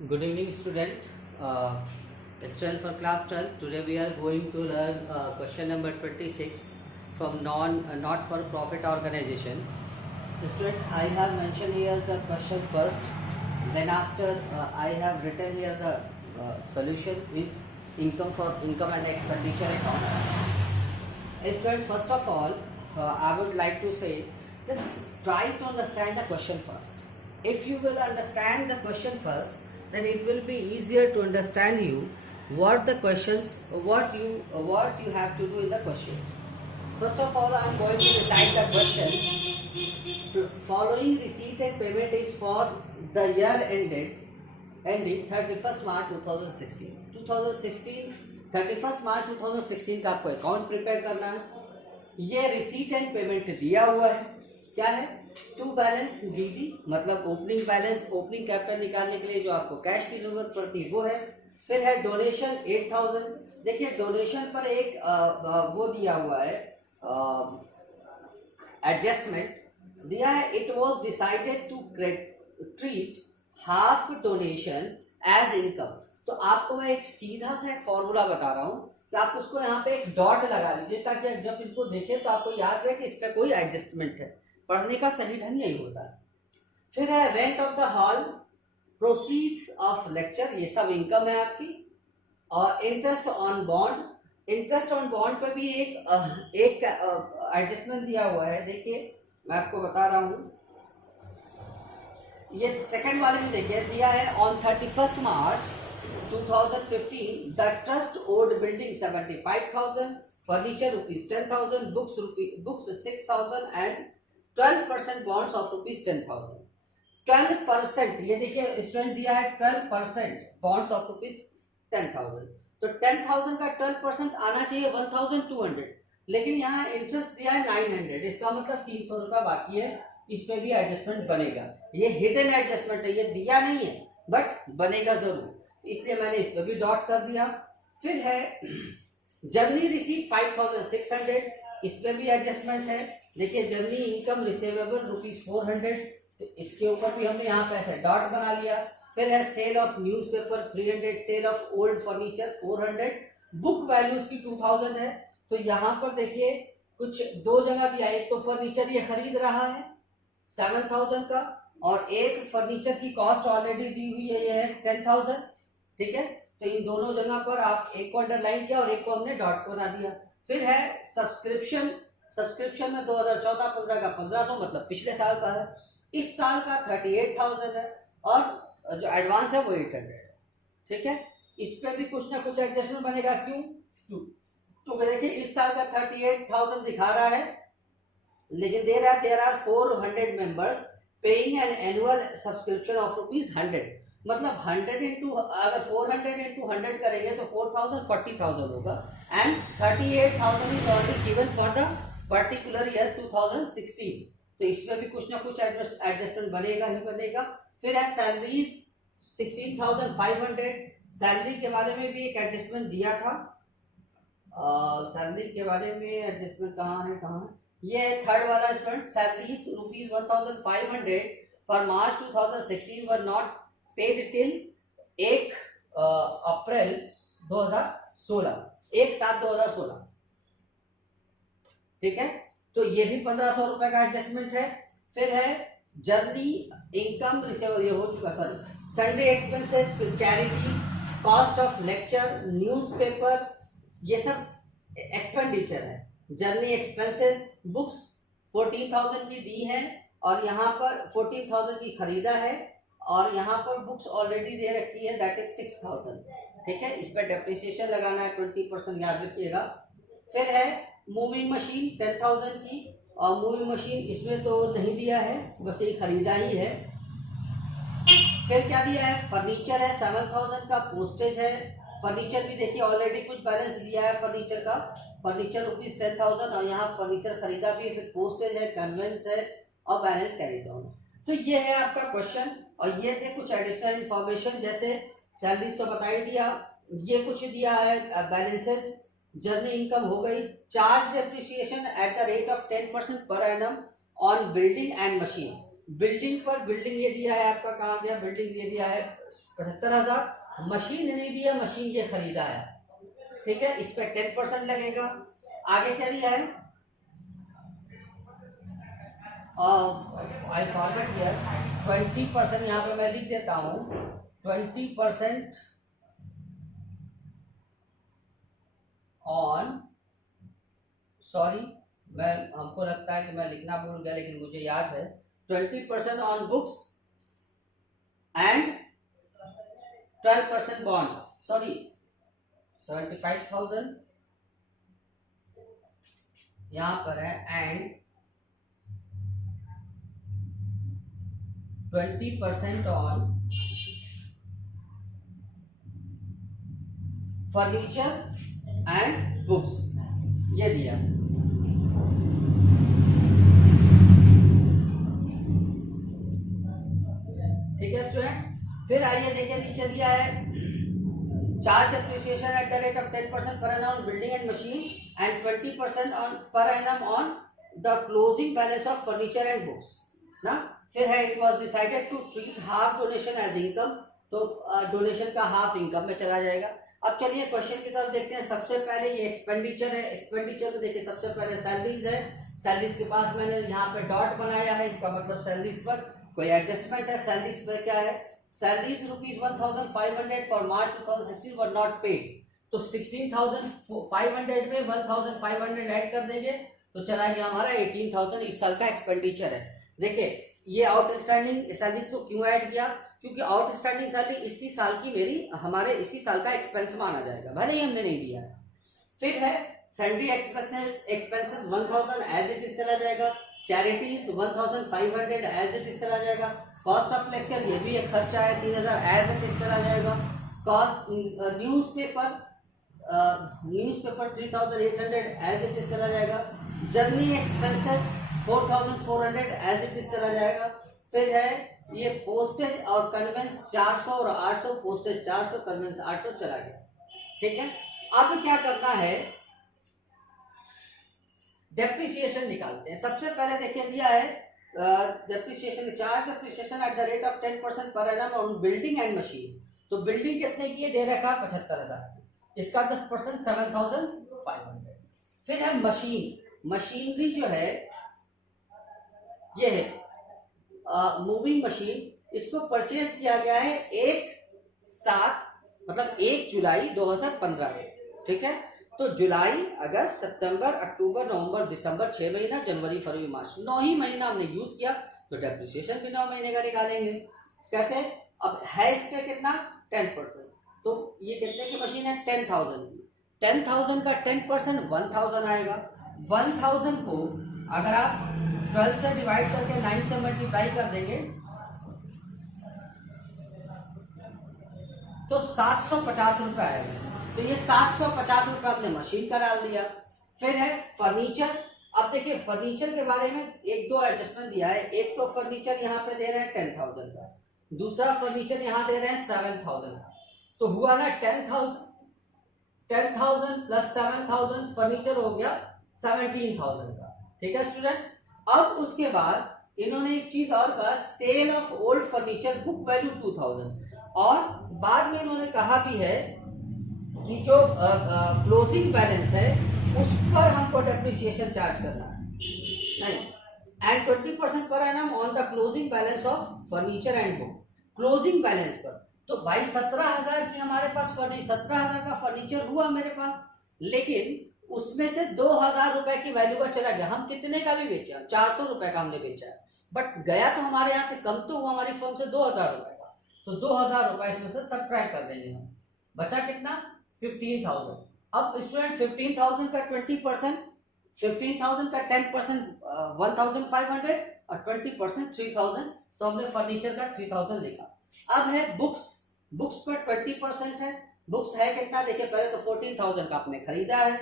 Good evening, student. Uh, Student for class 12. Today we are going to learn question number 26 from not for profit organization. Student, I have mentioned here the question first. Then after I have written here the solution is income and expenditure account. Student, first of all, I would like to say just try to understand the question first. If you will understand the question first, then it will be easier to understand you what the questions, what you have to do in the question. First of all, I am going to recite the question. Following receipt and payment is for the year ending 31st March 2016. 2016 31st Marच 2016 का आपको account prepare करना है। ये receipt and payment दिया हुआ है, क्या है? टू बैलेंस डीटी, मतलब ओपनिंग बैलेंस, ओपनिंग कैपिटल निकालने के लिए जो आपको कैश की जरूरत पड़ती है वो है। फिर है डोनेशन 8000। देखिए डोनेशन पर एक वो दिया हुआ है, एडजस्टमेंट दिया है। It was decided to treat half donation as income. तो आपको मैं एक सीधा सा एक फॉर्मूला बता रहा हूं कि आप उसको यहाँ पे एक डॉट लगा लीजिए ताकि जब इसको देखें तो आपको याद रहे कि इसका कोई एडजस्टमेंट है। पढ़ने का सही ढंग यही होता है। फिर है rent of the hall, proceeds of lecture, ये सब इनकम है आपकी। और interest on bond, interest on bond पर भी एक एडजस्टमेंट दिया हुआ है। देखिए मैं आपको बता रहा हूँ, ये सेकंड वाले में देखिए दिया है on 31st March 2015 the trust owed building 75,000, furniture rupees 10,000, books 6,000 and 12% bonds of rupees 10,000। 12%, ये देखिए स्टूडेंट दिया है 12% bonds of rupees 10,000। तो 10,000 का 12% आना चाहिए 1,200, लेकिन यहाँ इंटरेस्ट दिया है 900। इसका मतलब 300 रुपया बाकी है। इस पे भी एडजस्टमेंट बनेगा। ये हिडन एडजस्टमेंट है, ये दिया नहीं है बट बनेगा जरूर, इसलिए मैंने इस पर भी डॉट कर दिया। फिर है जर्नी रिसीट 5600, इस पर भी एडजस्टमेंट है। देखिए जर्नी इनकम रिसीवेबल रुपीज 400, तो इसके ऊपर भी हमने यहाँ पे ऐसे डॉट बना लिया। फिर है sale of newspaper 300, sale of old furniture 400, book values की 2000 है। तो यहाँ पर देखिए कुछ दो जगह दिया, एक तो फर्नीचर ये खरीद रहा है 7000 का, और एक फर्नीचर की कॉस्ट ऑलरेडी दी हुई है, ये है 10,000। ठीक है, तो इन दोनों जगह पर आप एक को अंडरलाइन किया और एक को हमने डॉट बना दिया। फिर है सब्सक्रिप्शन, सब्सक्रिप्शन में 2014-15 का 1500, मतलब पिछले साल का है। इस साल का 38,000 है और जो एडवांस है वो 800 है। ठीक है, इस पे भी कुछ ना कुछ एडजस्टमेंट बनेगा। क्यों? तो देखिए इस साल का 38,000 दिखा रहा है, लेकिन दे रहा है there are 400 members paying an annual subscription of ₹100, मतलब 100 इंटू, अगर 400 इंटू 100 करेंगे तो 4,000 40,000 होगा। And 38,000 is already given for the particular year 2016। तो इसमें भी कुछ ना कुछ एडजस्टमेंट बनेगा ही बनेगा। फिर है सैलरीज 16,500, सैलरी के बारे में भी एक एडजस्टमेंट दिया था। सैलरी के बारे में एडजस्टमेंट कहाँ है? ये थर्ड वाला student, salaries rupees 1,500 for March 2016 were not paid till 1 अप्रैल 2016, 1/7/2016। ठीक है, तो ये भी 1500 रुपए का एडजस्टमेंट है। फिर है जर्नी इनकम रिसीवेबल, ये हो चुका, सॉरी, संडे एक्सपेंसेस, फिर charities, cost of lecture, newspaper, ये सब एक्सपेंडिचर है। जर्नी एक्सपेंसेस, बुक्स 14,000 की दी है और यहाँ पर 14,000 की खरीदा है, और यहाँ पर बुक्स ऑलरेडी दे रखी है, दैट इज 6,000। ठीक है, इस पर डेप्रिसिएशन लगाना है 20%, याद रखिएगा। फिर है मूविंग मशीन 10,000 की, और मूविंग मशीन इसमें तो नहीं दिया है, बस ये खरीदा ही है। फिर क्या दिया है? फर्नीचर है 7,000 का, पोस्टेज है। फर्नीचर भी देखिए ऑलरेडी कुछ बैलेंस दिया है फर्नीचर का, फर्नीचर रुपीज 10,000, और यहाँ फर्नीचर खरीदा भी है। फिर पोस्टेज है, कन्वेंस है और बैलेंस कैरी डाउन। तो ये है आपका क्वेश्चन, और ये थे कुछ एडिशनल इंफॉर्मेशन, जैसे सैलरीज तो बता ही दिया, ये कुछ दिया है बैलेंसेस, जर्नी इनकम हो गई, charge depreciation eight the rate of 10% per annum on building and machine. Building पर, बिल्डिंग ये दिया है आपका, कहाँ दिया, बिल्डिंग ये दिया है 75,000, मशीन नहीं दिया, मशीन ये खरीदा है, ठीक है, इस पे 10% लगेगा। आगे क्या दिया है, आई फॉरगेट हियर, 20%, यहाँ पे मैं लिख देता हूँ 20% ऑन, सॉरी मैं, हमको लगता है कि मैं लिखना भूल गया, लेकिन मुझे याद है 20% on books and 12% bond, sorry 75,000 यहाँ पर है, and 20% on furniture and books, ये दिया। ठीक है स्टूडेंट, फिर आइए देखिए नीचे दिया है charge appreciation at the rate of 10% per annum on building and machine and 20% on per annum on the closing balance of furniture and books ना। फिर है it was decided to treat half donation as income, तो donation का half income में चला जाएगा। अब चलिए क्वेश्चन की तरफ देखते हैं। सबसे पहले ये एक्सपेंडिचर है, एक्सपेंडिचर में देखिए सबसे पहले सैलरीज है, सैलरीज के पास मैंने यहाँ पे डॉट बनाया है, इसका मतलब सैलरीज पर कोई एडजस्टमेंट है। सैलरीज पर क्या है, salaries ₹1,500 for March 2016 were not paid, तो 16,500 में 1,500 ऐड कर देंगे तो चला गया हमारा 18,000, इस साल का एक्सपेंडिचर है। देखिए ये आउटस्टैंडिंग सैलरीज को क्यों ऐड किया, क्योंकि आउटस्टैंडिंग सैलरी इसी साल की मेरी, हमारे इसी साल का एक्सपेंस माना जाएगा, भले ही हमने नहीं दिया है। फिर है salary expenses 1,000 as it is चला जाएगा, चैरिटीज 1,500 एज इट इज चला जाएगा, कॉस्ट ऑफ लेक्चर ये भी एक खर्चा है 3,000 एज इट इज चला जाएगा, cost newspaper 3,800 as it is चला जाएगा, journey expenses 4,400 as it is चला जाएगा। फिर है ये पोस्टेज और कन्वेंस 400 और 800, पोस्टेज 400 कन्वेंस 800 चला गया। ठीक है, अब क्या करना है, डेप्रिसिएशन निकालते हैं। सबसे पहले देखिए दिया है depreciation charge depreciation eight the rate of 10% per annum on building and machine, तो बिल्डिंग कितने की दे रखा 75,000, इसका 10% 7,500। फिर है मशीन, मशीनरी जो है ये है मूविंग मशीन, इसको परचेज किया गया है 1 जुलाई 2015 में। ठीक है, तो जुलाई, अगस्त, सितंबर, अक्टूबर, नवंबर, दिसंबर 6 महीना, जनवरी, फरवरी, मार्च 9 ही महीना हमने यूज किया, तो डेप्रिसिएशन भी 9 महीने का निकालेंगे। कैसे, अब है इस पे कितना 10%, तो ये कितने की मशीन है 10,000 की, 10,000 का 10% 1,000 आएगा। 1,000 को अगर आप 12 से डिवाइड करके 9 से मल्टीप्लाई कर देंगे तो 750 रुपए आएगा, तो ये 750 रुपए आपने मशीन का डाल दिया। फिर है फर्नीचर, अब देखिए फर्नीचर के बारे में एक दो एडजस्टमेंट दिया है, एक तो फर्नीचर यहाँ पे दे रहे हैं 10,000 का, दूसरा फर्नीचर यहाँ दे रहे हैं 7,000 का, तो हुआ ना 10,000 प्लस 7,000 फर्नीचर हो गया 17,000 का। ठीक है स्टूडेंट, अब उसके बाद इन्होंने एक चीज और कहा, sale of old furniture book value 2,000, और बाद में इन्होंने कहा भी है कि जो क्लोजिंग बैलेंस है उस पर हमको डेप्रिसिएशन चार्ज करना है नहीं, एंड 20% पर annum on the closing balance of furniture and book, closing balance पर। तो भाई 17,000 की हमारे पास 17,000 का फर्नीचर हुआ मेरे पास, लेकिन उसमें से 2,000 रुपए की वैल्यू का चला गया, हम कितने का भी बेचा, 400 रुपए का हमने बेचा है, बट गया तो हमारे यहाँ से कम तो हुआ, हमारी फर्म से 2,000 रुपए का, तो 2,000 रुपए इसमें से सब्ट्रैक्ट कर देंगे हम, बचा कितना 15,000। अब स्टूडेंट 15,000 का 20%, 15,000 का 10% 1,500 और 20% 3,000, तो हमने फर्नीचर का 3,000 लिखा। अब है बुक्स, बुक्स पर 20% है, बुक्स है कितना देखिए, पहले तो 14,000 का आपने खरीदा है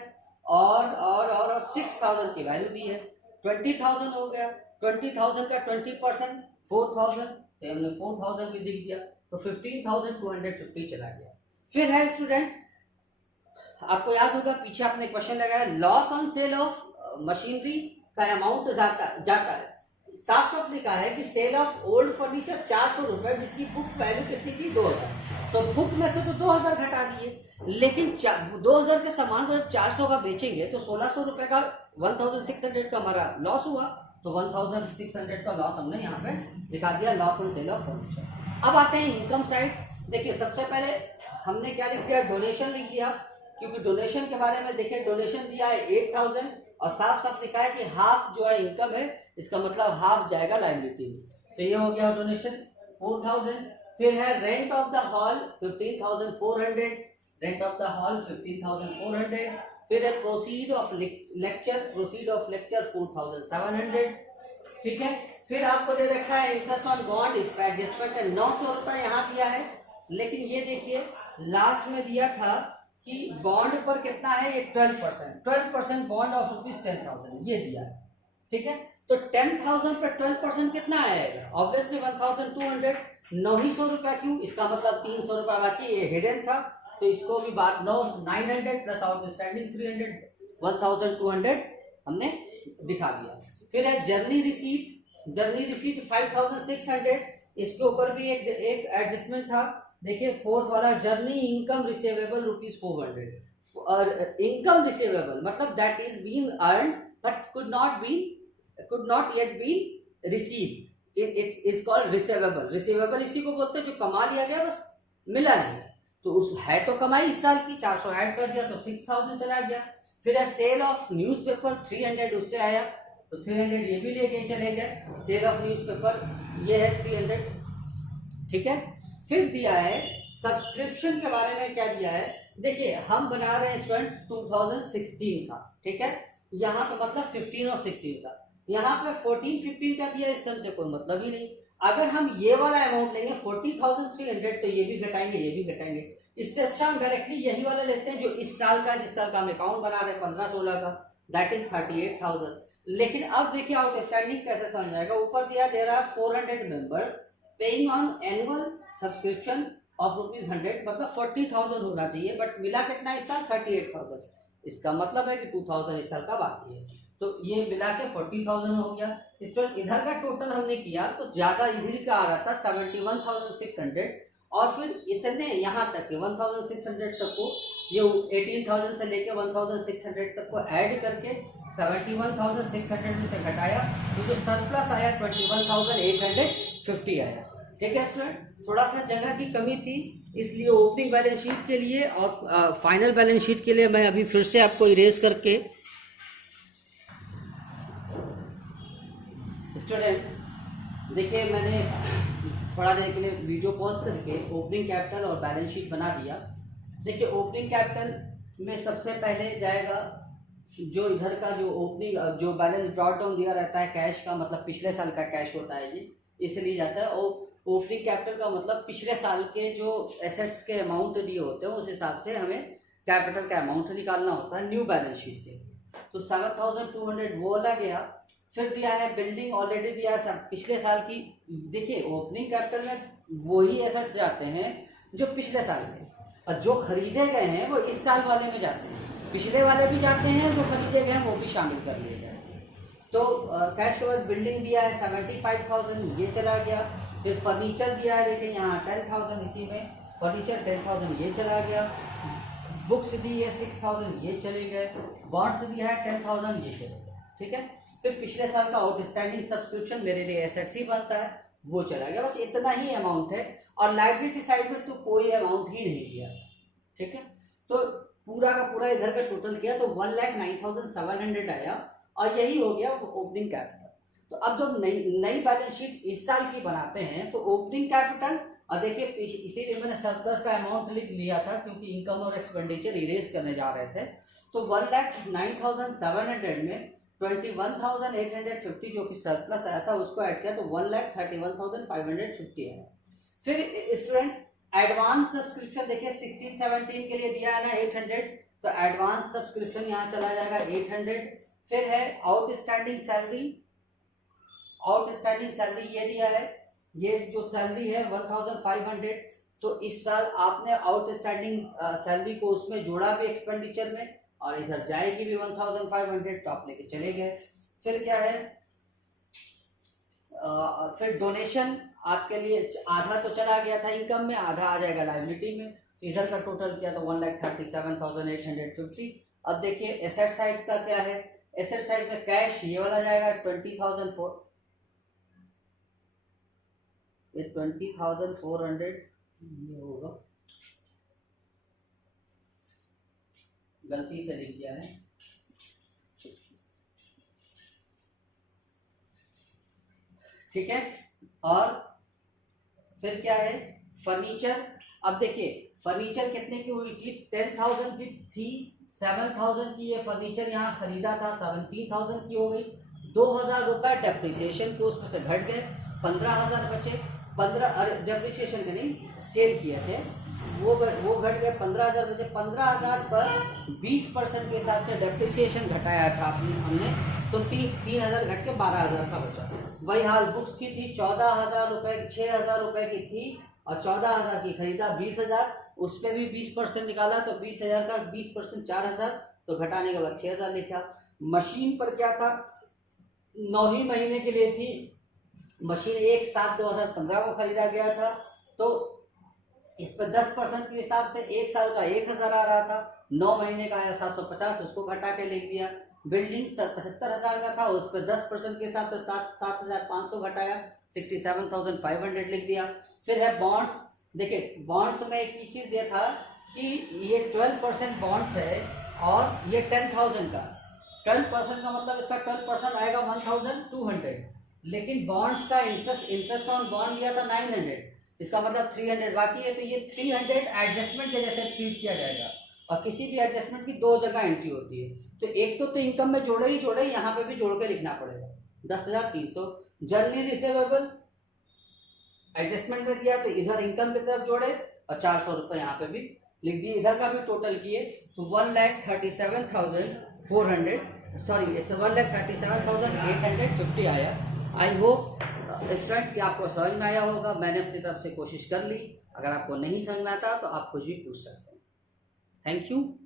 और 6,000 की वैल्यू दी है, 20,000 हो गया, 20,000 का 20% 4,000, तो हमने 4,000 भी लिख दिया, तो 15,250 चला गया। फिर है स्टूडेंट, आपको याद होगा पीछे आपने क्वेश्चन लगाया, loss on sale of machinery का अमाउंट जाता है, साफ साफ लिखा है कि सेल ऑफ ओल्ड फर्नीचर 400 रुपए, जिसकी बुक वैल्यू कितनी थी 2000, तो बुक में से तो 2000 घटा दिए, लेकिन 2000 के सामान को जब 400 का बेचेंगे तो 1600 रुपए का 1600 का हमारा लॉस हुआ, तो 1600 का लॉस हमने यहाँ पे दिखा दिया, loss on sale of furniture. अब आते हैं इनकम साइड। देखिए सबसे पहले हमने क्या लिख दिया, डोनेशन लिख दिया, क्योंकि डोनेशन के बारे में देखिए डोनेशन दिया है 8000 और साफ साफ लिखा है कि हाफ जो है इनकम है, इसका मतलब हाफ जाएगा लायबिलिटी में, तो ये हो गया डोनेशन 4000। फिर है rent of the hall 15400, rent of the hall 15400। फिर है प्रोसीड ऑफ लेक्चर 4700, ठीक है। फिर आपको दे रखा है इंटरेस्ट ऑन बॉन्ड एडजस्टमेंट है 900 रुपए यहाँ दिया है, लेकिन ये देखिए लास्ट में दिया था कि बॉन्ड पर कितना है, ये 12% बॉन्ड ऑफ ₹10,000 ये दिया है, ठीक है। तो 10,000 पे 12% कितना आएगा, ऑब्वियसली 1200। 900 रुपया क्यों, इसका मतलब 300 रुपया बाकी, ये हिडन था, तो इसको भी बात 900 प्लस आउटस्टैंडिंग 300, 1200 हमने दिखा दिया। फिर है जर्नी रिसीट 5600, इसके ऊपर भी एक एडजस्टमेंट था। देखिए फोर्थ वाला जर्नी इनकम रिसीवेबल ₹400, और इनकम रिसीवेबल मतलब that is being earn but could not yet be receive, it is called receivable. Receivable इसी को बोलते हैं जो कमा लिया गया बस मिला नहीं, तो उस है तो कमाई इस साल की 400 ऐड कर दिया तो 6000 चला गया। फिर है सेल ऑफ न्यूज़पेपर 300, उससे आया तो 300 ये भी लेके चले गए, सेल ऑफ न्यूज़पेपर ये है 300, ठीक है। फिर दिया है सब्सक्रिप्शन के बारे में, क्या दिया है, देखिए हम बना रहे हैं स्टूडेंट 2016 का, ठीक है, यहाँ पे मतलब 15 और 16 का, यहाँ पे 14-15 का दिया, इस से कोई मतलब ही नहीं। अगर हम ये वाला अमाउंट लेंगे 40,300 तो ये भी घटाएंगे ये भी घटाएंगे, इससे अच्छा हम डायरेक्टली यही वाला लेते हैं जो इस साल का, जिस साल का हम अकाउंट बना रहे हैं 15-16 का, दैट इज 38,000। लेकिन अब देखिए आउटस्टैंडिंग कैसे समझ आएगा, ऊपर दिया दे रहा है 400 members paying on annual subscription of ₹100, मतलब 40,000 होना चाहिए, बट मिला कितना इस साल 38,000, इसका मतलब है कि 2000 इस साल का बाकी है, तो ये मिला के 40,000 हो गया। इस पर इधर का टोटल हमने किया तो ज्यादा इधर का आ रहा था 71,600, और फिर इतने यहाँ तक 1,600 तक को ये 18,000 से लेके 1,600 तक को ऐड करके 71,600 में से घटाया, तो जो सरप्लस आया 21,850 आया, ठीक है स्टूडेंट। थोड़ा सा जगह की कमी थी, इसलिए ओपनिंग बैलेंस शीट के लिए और फाइनल बैलेंस शीट के लिए मैं अभी फिर से आपको इरेज करके, स्टूडेंट देखिए मैंने थोड़ा देर के लिए वीडियो पॉज करके ओपनिंग कैपिटल और बैलेंस शीट बना दिया। देखिए ओपनिंग कैपिटल में सबसे पहले जाएगा जो इधर का जो ओपनिंग जो बैलेंस ब्रॉट डाउन दिया रहता है कैश का, मतलब पिछले साल का कैश होता है ये, इसलिए जाता है। और ओपनिंग कैपिटल का मतलब पिछले साल के जो एसेट्स के अमाउंट दिए होते हैं उस हिसाब से हमें कैपिटल का अमाउंट निकालना होता है न्यू बैलेंस शीट के। तो 7,200 वो वाला गया। फिर दिया है बिल्डिंग, ऑलरेडी दिया है सब पिछले साल की। देखिए ओपनिंग कैपिटल में वही एसेट्स जाते हैं जो पिछले साल के, और जो खरीदे गए हैं वो इस साल वाले में जाते हैं, पिछले वाले भी जाते हैं, जो खरीदे गए हैं वो भी शामिल कर लिए जाते हैं। तो कैश के बाद बिल्डिंग दिया है 75,000, ये चला गया। फिर फर्नीचर दिया है, देखिए यहाँ 10,000, इसी में फर्नीचर 10,000 ये चला गया। बुक्स दी है 6,000, ये चले गए। बॉन्ड्स दिया है 10,000, ये चले गए, ठीक है। फिर पिछले साल का आउटस्टैंडिंग सब्सक्रिप्शन मेरे लिए एसेट्स ही बनता है, वो चला गया, बस इतना ही अमाउंट है। और लायबिलिटी साइड में तो कोई अमाउंट ही नहीं लिया, ठीक है। तो पूरा का पूरा इधर का टोटल किया तो 1,09,700 आया, और यही हो गया ओपनिंग कैपिटल। तो अब जब नई बैलेंस शीट इस साल की बनाते हैं तो ओपनिंग कैपिटल, और देखिए इसीलिए मैंने सरप्लस का अमाउंट लिख लिया था क्योंकि इनकम और एक्सपेंडिचर इरेज करने जा रहे थे। तो 1,09,700 में 21,850 जो कि सरप्लस आया था उसको ऐड किया तो 1,31,550 आया। फिर स्टूडेंट एडवांस सब्सक्रिप्शन देखिए 16-17 के लिए दिया है ना 800, तो एडवांस सब्सक्रिप्शन यहाँ चला जाएगा 800। फिर है आउटस्टैंडिंग सैलरी ये दिया है, ये जो सैलरी है 1,500। तो इस साल आपने आउटस्टैंडिंग सैलरी को उसमें जोड़ा भी एक्सपेंडिचर में, और इधर जाएगी भी 1,500, तो आप लेके चले गए। फिर क्या है फिर डोनेशन आपके लिए आधा तो चला गया था इनकम में, आधा आ जाएगा लाइबिलिटी में। इधर का टोटल किया तो 1,37,850। अब देखिए एसेट साइड का क्या है, एसेट साइड में कैश ये वाला जाएगा 20,400 ये होगा, गलती से लिख दिया है, ठीक है। और फिर क्या है फर्नीचर। अब देखिए फर्नीचर कितने की हुई थी, 10,000 की थी, 7,000 की ये फर्नीचर यहाँ खरीदा था, 17,000 की हो गई। 2,000 रुपये डेप्रिसिएशन को उसमें से घट गए, 15,000 बचे। 15 अरे डेप्रिसिएशन के नहीं सेल किए थे वो घट गए, 15,000 बचे। 15,000 पर 20% के हिसाब से डेप्रिसिएशन घटाया था हमने, तो 3,000 घट के 12,000 का बचा। वही हाल बुक्स की थी, 14,000 रुपये 6,000 रुपये की थी और 14,000 की खरीदा 20,000, उस पर भी 20% निकाला तो 20,000 का 20% 4,000, तो घटाने के बाद 6,000 लिखा। मशीन पर क्या था, 9 ही महीने के लिए थी मशीन, 1/7/2015 को खरीदा गया था, तो इस पर 10% के हिसाब से 1 साल का 1,000 आ रहा था, 9 महीने का आया 750, उसको घटा के लिख दिया। बिल्डिंग 75,000 का था, उस पर 10% के हिसाब से 7,500 घटाया, 67,500 लिख दिया। फिर है बॉन्ड्स। देखिए बॉन्ड्स में एक चीज ये था कि ये 12% बॉन्ड्स है और ये 10,000 का, 12% का मतलब इसका 12% आएगा 1,200, लेकिन बॉन्ड्स का इंटरेस्ट ऑन बॉन्ड लिया था 900, इसका मतलब 300 बाकी है, तो ये 300 एडजस्टमेंट के जैसे ट्रीट किया जाएगा। और किसी भी एडजस्टमेंट की 2 जगह एंट्री होती है, तो एक तो इनकम में जोड़े ही जोड़े, यहाँ पे भी जोड़ के लिखना पड़ेगा। 10,300 जर्नी रिसीवेबल एडजस्टमेंट में दिया, तो इधर इनकम की तरफ जोड़े और 400 रुपये यहाँ पे भी लिख दिए, इधर का भी टोटल किए तो 1,37,400 सॉरी 1,37,850 आया। आई होप स्टूडेंट कि आपको समझ में आया होगा, मैंने अपनी तरफ से कोशिश कर ली। अगर आपको नहीं समझ में आता तो आप कुछ भी पूछ सकते हैं। Thank you.